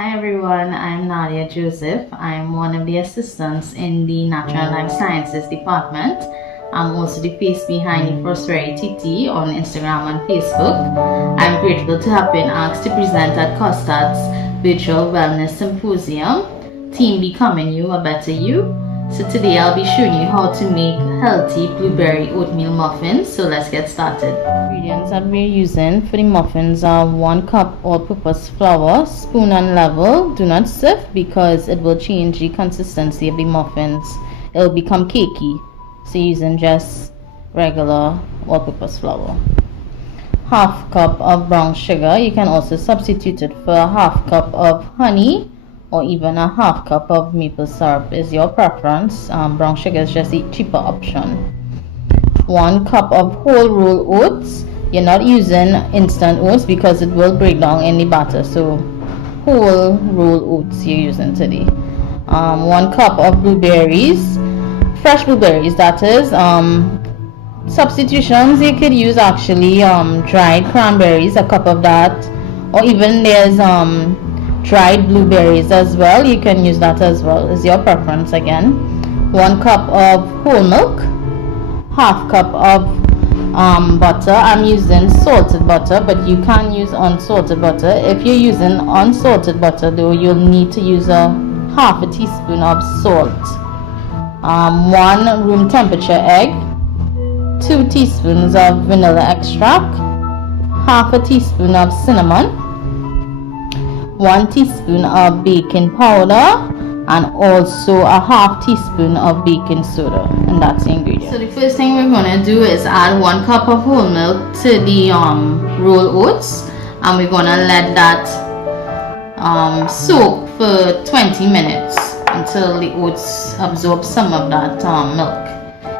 Hi everyone, I'm Nadia Joseph. I'm one of the assistants in the Natural Life Sciences department. I'm also the face behind the Prosperity Tea on Instagram and Facebook. I'm grateful to have been asked to present at COSTAT's Virtual Wellness Symposium, Team Becoming You, a Better You. So today I'll be showing you how to make healthy blueberry oatmeal muffins. So let's get started. Ingredients that we're using for the muffins are 1 cup all-purpose flour, spoon and level. Do not sift because it will change the consistency of the muffins. It will become cakey. So using just regular all-purpose flour. Half cup of brown sugar. You can also substitute it for a half cup of honey or even a half cup of maple syrup is your preference. Brown sugar is just the cheaper option. 1 cup of whole roll oats. You're not using instant oats because it will break down in the batter, so whole roll oats you're using today. 1 cup of blueberries, fresh blueberries that is. Substitutions you could use actually dried cranberries, a cup of that, or even there's dried blueberries as well. You can use that as well, is your preference again. 1 cup of whole milk, half cup of butter. I'm using salted butter, but you can use unsalted butter. If you're using unsalted butter though, you'll need to use a half a teaspoon of salt. 1 room temperature egg, 2 teaspoons of vanilla extract, half a teaspoon of cinnamon, 1 teaspoon of baking powder, and also a half teaspoon of baking soda, and that's the ingredient. So the first thing we're going to do is add 1 cup of whole milk to the roll oats, and we're going to let that soak for 20 minutes until the oats absorb some of that milk.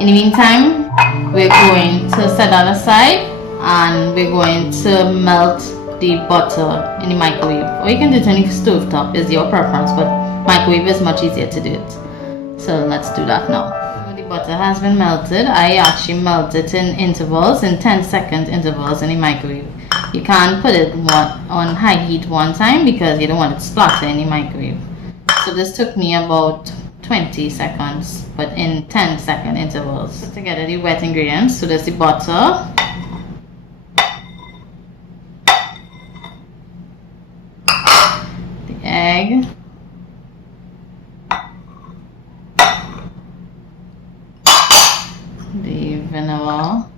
In the meantime, we're going to set that aside and we're going to melt the butter in the microwave, or you can do it on the stove top, is your preference, but microwave is much easier to do it. So let's do that now. When the butter has been melted, I actually melt it in intervals, in 10-second intervals in the microwave. You can't put it on high heat one time because you don't want it to splatter in the microwave. So this took me about 20 seconds, but in 10-second intervals. Put together the wet ingredients. So there's the butter, the egg, the vanilla,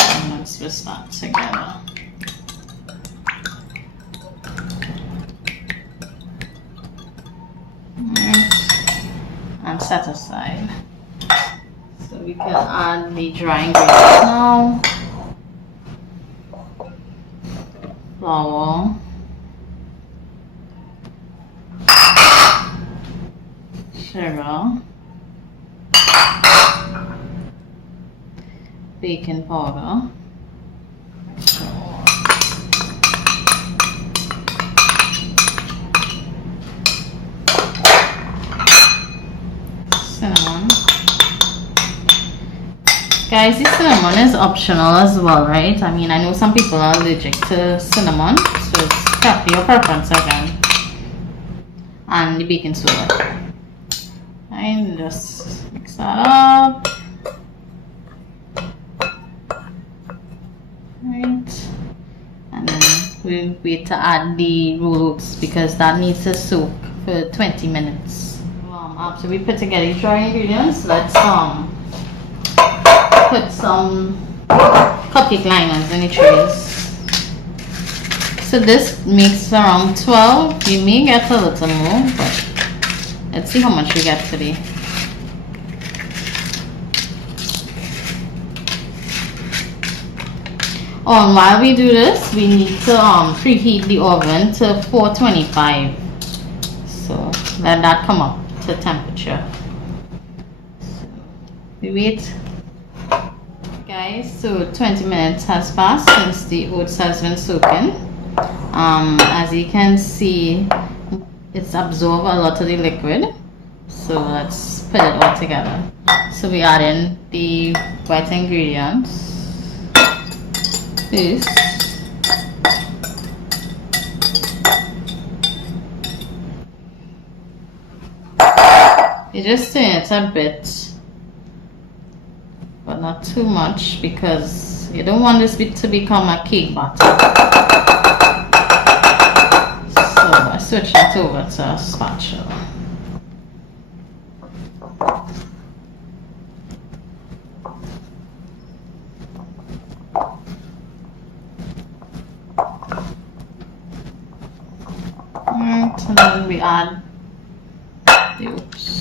and let's whisk that together. And set aside. So we can add the dry ingredients now. Flour, sugar, baking powder, cinnamon. Guys, the cinnamon is optional as well, right? I mean, I know some people are allergic to cinnamon, so it's your preference again. And the baking soda. And just mix that up. Right. And then we wait to add the roll oats because that needs to soak for 20 minutes. After we put together the dry ingredients, let's put some cupcake liners in the trays. So this makes around 12. You may get a little more, but let's see how much we get today. Oh, and while we do this, we need to preheat the oven to 425. So let that come up to temperature. So we wait. Guys, so 20 minutes has passed since the oats has been soaking. As you can see, it's absorbed a lot of the liquid. So let's put it all together. So we add in the wet ingredients. This You just stir it a bit, but not too much, because you don't want this bit to become a cake batter. So I switch it over to a spatula. Alright, and then we add the oops.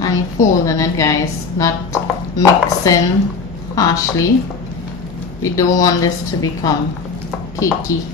And you fold in it, guys, not mixing harshly. We don't want this to become cakey.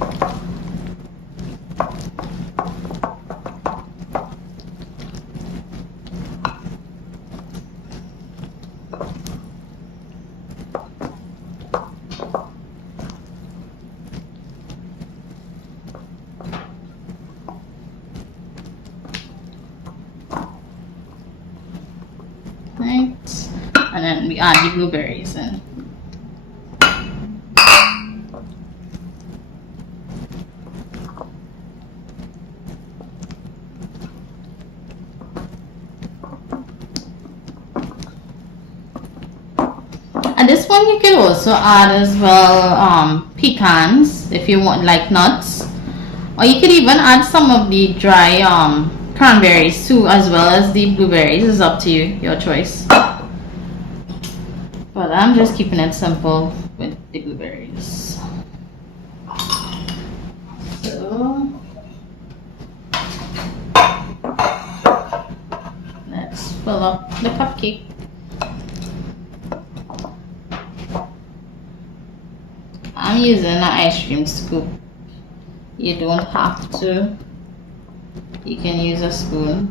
Right, and then we add the blueberries in. And this one you can also add as well pecans if you want, like nuts, or you could even add some of the dry cranberries too, as well as the blueberries. It's up to you, your choice. But I'm just keeping it simple with the blueberries. So let's fill up the cupcake. I'm using an ice cream scoop. You don't have to. You can use a spoon,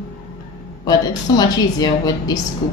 but it's so much easier with the scoop.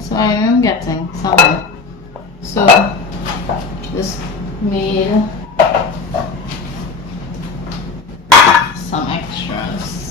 So I am getting some. So this made some extras.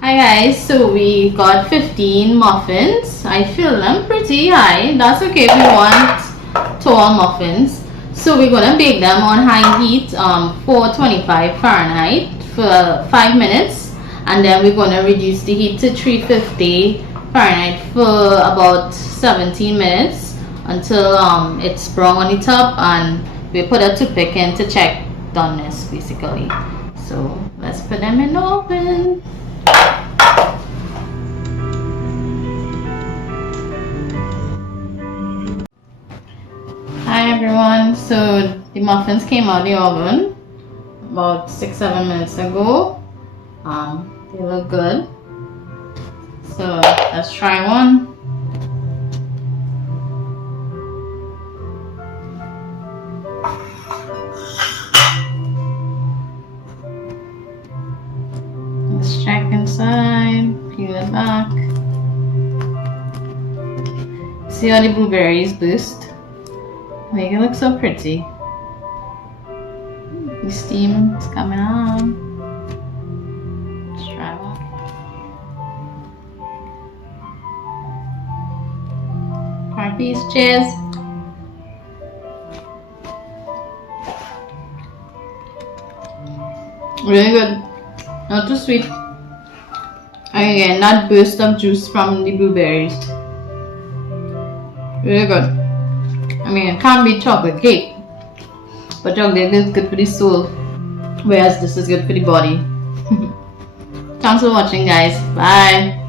Hi guys, so we got 15 muffins. I feel them pretty high. That's okay if you want tall muffins. So we're gonna bake them on high heat, 425 Fahrenheit for 5 minutes, and then we're gonna reduce the heat to 350 Fahrenheit for about 17 minutes until it's brown on the top, and we put a toothpick in to check doneness basically. So let's put them in the oven. Hi everyone, so the muffins came out of the oven about 6-7 minutes ago. They look good, so let's try one. Let's check inside, peel it back. See how the blueberries burst? Make it look so pretty. The steam is coming on. Let's try one. Corn piece, cheers. Really good. Not too sweet. And again, that burst of juice from the blueberries. Really good. I mean, it can't be chocolate cake, but chocolate is good for the soul, whereas this is good for the body. Thanks for watching, guys. Bye.